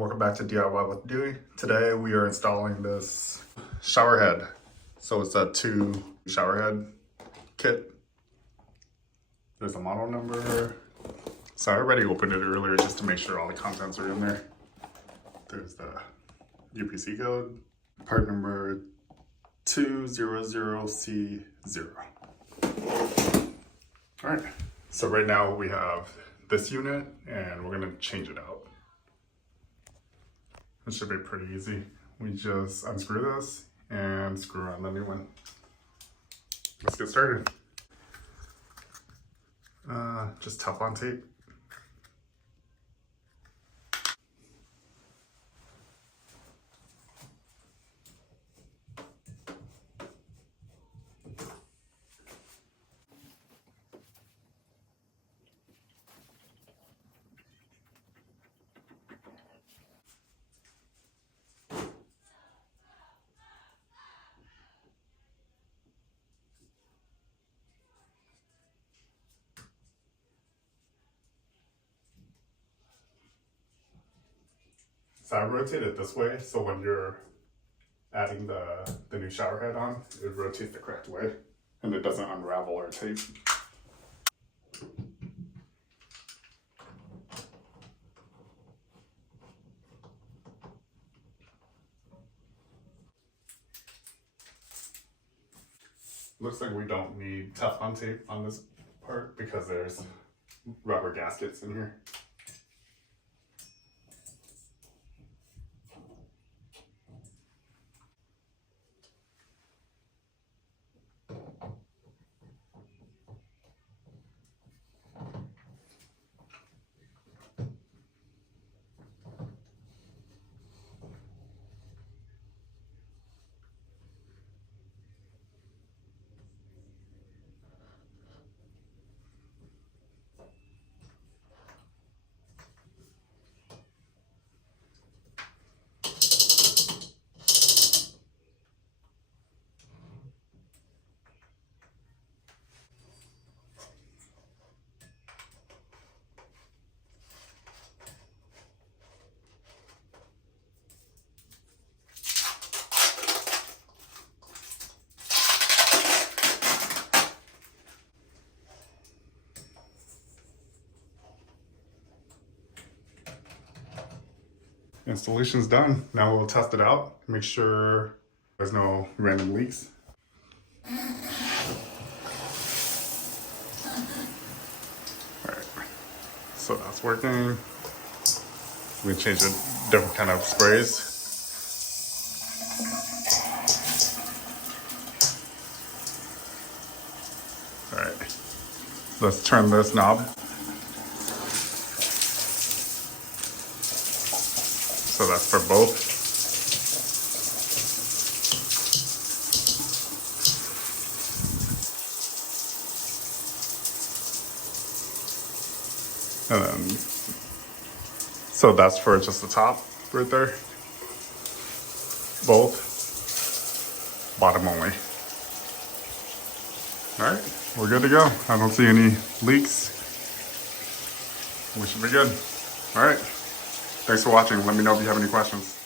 welcome back to DIY with Dewey. Today we are installing this shower head. So it's a 2 shower head kit. There's a model number. So I already opened it earlier just to make sure all the contents are in there. There's the UPC code, part number 200C0. All right, so right now we have this unit and we're gonna change it out. It should be pretty easy. We just unscrew this and screw on the new one. Let's get started. Just Teflon tape. So I rotate it this way, so when you're adding the new shower head on, it rotates the correct way, and it doesn't unravel or tape. Looks like we don't need Teflon tape on this part because there's rubber gaskets in here. Installation's done. Now we'll test it out, make sure there's no random leaks. Alright, so that's working. We can change to different kind of sprays. Alright, let's turn this knob. So that's for both. And then, so that's for just the top right there. Both. Bottom only. All right, we're good to go. I don't see any leaks. We should be good. All right. Thanks for watching. Let me know if you have any questions.